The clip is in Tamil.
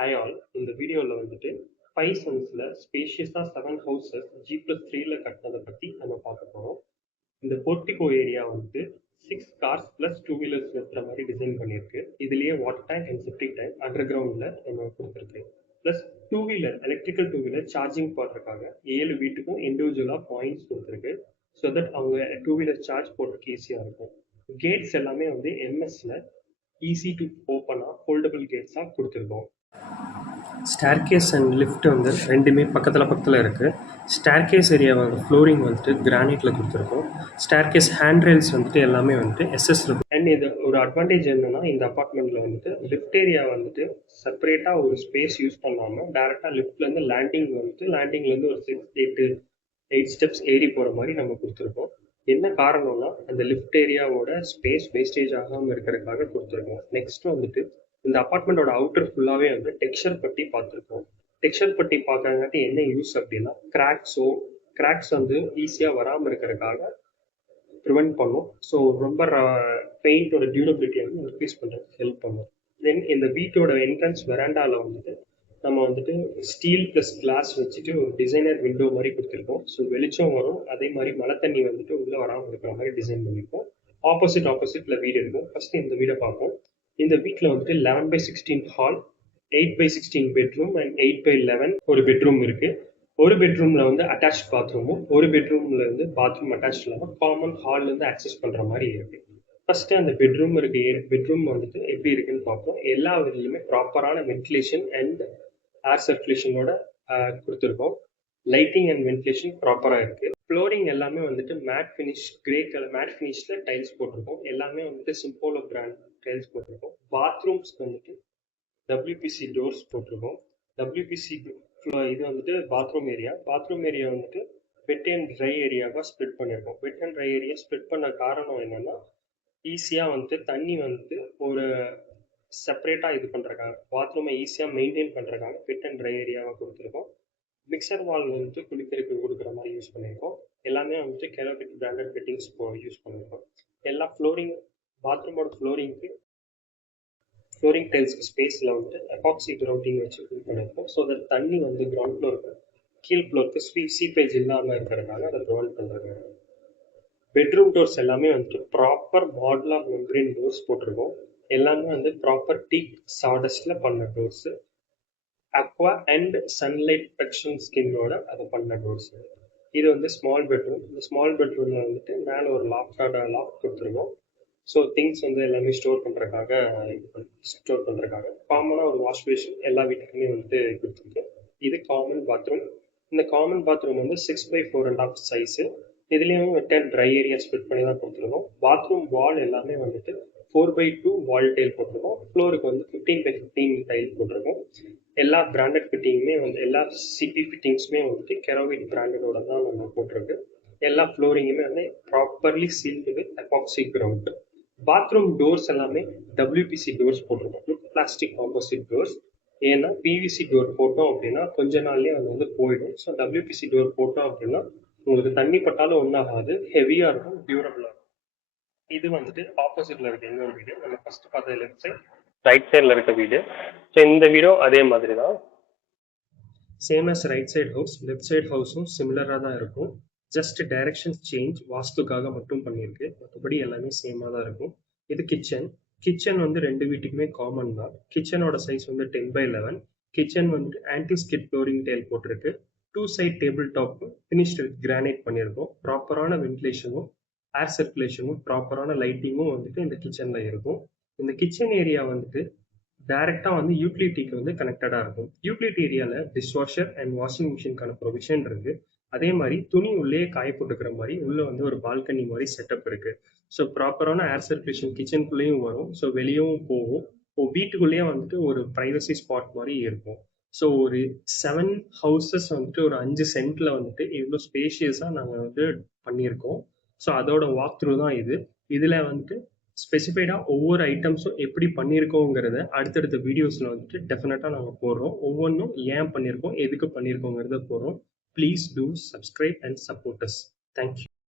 Hi all, இந்த வீடியோவில் வந்துட்டு 5 சென்ஸ்ல ஸ்பேஷியஸாக 7 ஹவுசஸ் G+3ல கட்டினதை பற்றி நம்ம பார்க்க போகிறோம். இந்த போர்ட்டிகோ ஏரியா வந்துட்டு 6 கார்ஸ் ப்ளஸ் 2 வீலர்ஸ் இருக்கிற மாதிரி டிசைன் பண்ணியிருக்கு. இதுலேயே water tank and septic tank under கிரவுண்டில் நம்ம கொடுத்துருக்கு. Plus 2 wheeler electrical 2 wheeler charging போடுறதுக்காக 7 வீட்டுக்கும் இண்டிவிஜுவலாக பாயிண்ட்ஸ் கொடுத்துருக்கு. ஸோ தட் அவங்க 2 வீலர் சார்ஜ் போடுறதுக்கு ஈஸியாக இருக்கும். கேட்ஸ் எல்லாமே வந்து எம்எஸ்ல ஈஸி டு ஓப்பனாக ஃபோல்டபுள் கேட்ஸாக கொடுத்துருக்கோம். ஸ்டேர்கேஸ் அண்ட் லிஃப்ட் வந்து ரெண்டுமே பக்கத்தில் இருக்குது. ஸ்டேர்கேஸ் ஏரியாவோட ஃப்ளோரிங் வந்துட்டு கிரானைட்டில் கொடுத்துருக்கோம். ஸ்டேர்கேஸ் ஹேண்ட்ரெயில்ஸ் வந்துட்டு எல்லாமே வந்துட்டு எஸ்எஸ் இருக்கும். அண்ட் இது ஒரு அட்வான்டேஜ் என்னென்னா, இந்த அப்பார்ட்மெண்ட்டில் வந்துட்டு லிஃப்ட் ஏரியா வந்துட்டு செப்பரேட்டாக ஒரு ஸ்பேஸ் யூஸ் பண்ணாமல் டேரெக்டாக லிஃப்ட்லேருந்து லேண்டிங்லேருந்து ஒரு 8 ஸ்டெப்ஸ் ஏறி போகிற மாதிரி நம்ம கொடுத்துருக்கோம். என்ன காரணம்னா, அந்த லிஃப்ட் ஏரியாவோட ஸ்பேஸ் வேஸ்டேஜ் ஆகாமல் இருக்கிறதுக்காக கொடுத்துருக்கோம். நெக்ஸ்ட் வந்துட்டு இந்த அப்பார்ட்மெண்ட்டோட அவுட்டர் ஃபுல்லாகவே வந்து டெக்ஸ்சர் பட்டி பார்த்துருக்கோம். டெக்ஸ்சர் பட்டி பார்க்கறங்காட்டி என்ன யூஸ் அப்படின்னா, கிராக்ஸ் வந்து ஈஸியாக வராமல் இருக்கிறதுக்காக ப்ரிவெண்ட் பண்ணும். ஸோ ரொம்ப பெயிண்டோட டியூரபிலிட்டியை வந்து இன்க்ரீஸ் பண்ணுறதுக்கு ஹெல்ப் பண்ணும். தென் இந்த வீட்டோட என்ட்ரன்ஸ் வெராண்டாவில் வந்துட்டு நம்ம வந்துட்டு ஸ்டீல் ப்ளஸ் கிளாஸ் வச்சுட்டு ஒரு டிசைனர் விண்டோ மாதிரி கொடுத்துருக்கோம். ஸோ வெளிச்சம் வரும், அதே மாதிரி மழை தண்ணி வந்துட்டு உள்ளே வராமல் இருக்கிற மாதிரி டிசைன் பண்ணியிருக்கோம். ஆப்போசிட்டில் வீடு இருக்கும். ஃபஸ்ட்டு இந்த வீடை பார்ப்போம். இந்த வீட்டில் வந்துட்டு 11/16 ஹால், 8/16 பெட்ரூம் அண்ட் 8/11 ஒரு பெட்ரூம் இருக்கு. ஒரு பெட்ரூம்ல வந்து அட்டாச் பாத்ரூமும், ஒரு பெட்ரூம்ல இருந்து பாத்ரூம் அட்டாச் இல்லாமல் காமன் ஹால்ல இருந்து ஆக்சஸ் பண்ற மாதிரி இருக்கு. ஃபர்ஸ்ட் அந்த பெட்ரூம் வந்துட்டு எப்படி இருக்குன்னு பார்ப்போம். எல்லா வீட்லையுமே ப்ராப்பரான வென்டிலேஷன் அண்ட் ஏர் சர்க்குலேஷனோட கொடுத்துருக்கோம். லைட்டிங் அண்ட் வென்டிலேஷன் ப்ராப்பராக இருக்கு. ஃப்ளோரிங் எல்லாமே வந்துட்டு matte finish, grey colour matte ஃபினிஷ்ல டைல்ஸ் போட்டிருக்கோம். எல்லாமே வந்துட்டு சிம்போலோ பிராண்ட் டைல்ஸ் போட்டிருக்கோம். பாத்ரூம்ஸ் வந்துட்டு WPC டோர்ஸ் போட்டிருக்கோம். WPC இது வந்துட்டு பாத்ரூம் ஏரியா வந்துட்டு வெட் அண்ட் ட்ரை ஏரியாவாக ஸ்ப்ளிட் பண்ணியிருக்கோம். Wet and dry area split பண்ண காரணம் என்னன்னா, ஈஸியாக வந்துட்டு தண்ணி வந்துட்டு ஒரு செப்பரேட்டாக இது பண்ணுறக்காக, பாத்ரூமை ஈஸியாக மெயின்டைன் பண்ணுறக்காக வெட் அண்ட் ட்ரை ஏரியாவை கொடுத்துருக்கோம். மிக்சர் வால் வந்துட்டு குளிக்கிறதுக்கு கொடுக்குற மாதிரி யூஸ் பண்ணியிருக்கோம். எல்லாமே வந்துட்டு கெரோவிட் பிராண்டட் ஃபிட்டிங்ஸ் யூஸ் பண்ணியிருக்கோம். எல்லா பாத்ரூமோட ஃப்ளோரிங் டைல்ஸ்க்கு ஸ்பேஸில் வந்துட்டு எபாக்சி கிரவுண்டிங் வச்சு ஃபில் பண்ணியிருக்கோம். ஸோ தட் தண்ணி வந்து கிரவுண்ட் ஃப்ளோருக்கு கீழ் ஃப்ளோருக்கு சீப்பேஜ் இல்லாமல் இருக்கிறதுனால அதை ப்ரிவெண்ட் பண்ணுறாங்க. பெட்ரூம் டோர்ஸ் எல்லாமே வந்துட்டு ப்ராப்பர் மாடுலர் மெம்பரேன் டோர்ஸ் போட்டிருக்கோம். எல்லாமே வந்து ப்ராப்பர் டீக் சாடஸ்டில் பண்ண doors, aqua and sunlight protection ஸ்கின்னோட அதை பண்ண டோர்ஸ். இது வந்து ஸ்மால் பெட்ரூம். இந்த ஸ்மால் பெட்ரூமில் வந்துட்டு மேலே ஒரு லாக் கொடுத்துருக்கோம். ஸோ திங்ஸ் வந்து எல்லாமே ஸ்டோர் பண்ணுறதுக்காக காமனாக ஒரு வாஷ் பேஷன் எல்லா வீட்டுக்குமே வந்துட்டு கொடுத்துருக்கு. இது காமன் பாத்ரூம். இந்த காமன் பாத்ரூம் வந்து 6/4.5 சைஸு. இதுலேயும் வந்துட்டு ட்ரை ஏரியா ஸ்ப்ளிட் பண்ணி தான் கொடுத்துருக்கோம். பாத்ரூம் வால் எல்லாமே வந்துட்டு 4/2 வால் டைல் போட்டிருக்கோம். ஃப்ளோருக்கு வந்து 15/15 டைல் போட்டிருக்கோம். எல்லா பிராண்டட் ஃபிட்டிங்குமே வந்து எல்லா சிபி ஃபிட்டிங்ஸுமே வந்துட்டு கெரோவிட் பிராண்டடோட தான் நம்ம போட்டிருக்கு. எல்லா ஃப்ளோரிங்குமே வந்து properly sealed with epoxy ground. Bathroom doors எல்லாமே WPC டோர்ஸ் போட்டிருக்கோம். Plastic composite doors. ஏன்னா PVC டோர் போட்டோம் அப்படின்னா கொஞ்ச நாள்லயே அது வந்து போயிடும். ஸோ WPC டோர் போட்டோம் அப்படின்னா உங்களுக்கு தண்ணி பட்டாலும் ஒன்றாகாது, ஹெவியாக இருக்கும், டியூரபிளாக இருக்கும். இது வந்துட்டு ஆப்போசிட்ல இருக்க இன்னொரு வீடு. நம்ம ஃபர்ஸ்ட் பார்த்தது லெஃப்ட் சைட், ரைட் சைடில் இருக்க வீடு. ஸோ இந்த வீடும் அதே மாதிரி தான், same as right side house. Left side ஹவுஸும் சிமிலராக தான் இருக்கும். ஜஸ்ட் டைரக்ஷன் சேஞ்ச் வாஸ்துக்காக மட்டும் பண்ணியிருக்கு. மற்றபடி எல்லாமே சேமாக தான் இருக்கும். இது கிச்சன் வந்து ரெண்டு வீட்டுக்குமே காமன் தான். கிச்சனோட சைஸ் வந்து 10/11. கிச்சன் வந்து ஆன்டி ஸ்கிட் ஃப்ளோரிங் டைல் போட்டிருக்கு. 2 side table top finished with granite பண்ணியிருக்கோம். ப்ராப்பரான வென்டிலேஷனும் ஏர் சர்க்குலேஷனும் ப்ராப்பரான லைட்டிங்கும் வந்துட்டு இந்த கிச்சனில் இருக்கும். இந்த கிச்சன் ஏரியா வந்துட்டு டைரெக்டாக வந்து யூட்டிலிட்டிக்கு வந்து கனெக்டடாக இருக்கும். யூட்டிலிட்டி ஏரியாவில் டிஷ்வாஷர் அண்ட் வாஷிங் மிஷினுக்கான ப்ரொவிஷன் இருக்குது. அதே மாதிரி துணி உள்ளே காய போட்டுக்கிற மாதிரி உள்ளே வந்து ஒரு பால்கனி மாதிரி செட்டப் இருக்குது. ஸோ ப்ராப்பரான ஏர் சர்க்குலேஷன் கிச்சனுக்குள்ளேயும் வரும், ஸோ வெளியவும் போகும். வீட்டுக்குள்ளேயே வந்துட்டு ஒரு ப்ரைவசி ஸ்பாட் மாதிரி இருக்கும். ஸோ ஒரு 7 ஹவுசஸ் வந்துட்டு ஒரு 5 சென்ட்ல வந்துட்டு இவ்வளோ ஸ்பேஷியஸாக நாங்கள் வந்து பண்ணியிருக்கோம். ஸோ அதோட வாக் த்ரூ தான் இது. இதில் வந்துட்டு ஸ்பெசிஃபைடாக ஒவ்வொரு ஐட்டம்ஸும் எப்படி பண்ணியிருக்கோங்கிறத அடுத்தடுத்த வீடியோஸில் வந்துட்டு டெஃபினட்டாக நாங்கள் போடுறோம். ஒவ்வொன்றும் ஏன் பண்ணியிருக்கோம், எதுக்கு பண்ணியிருக்கோங்கிறத போடுறோம். Please do subscribe and support us. Thank you.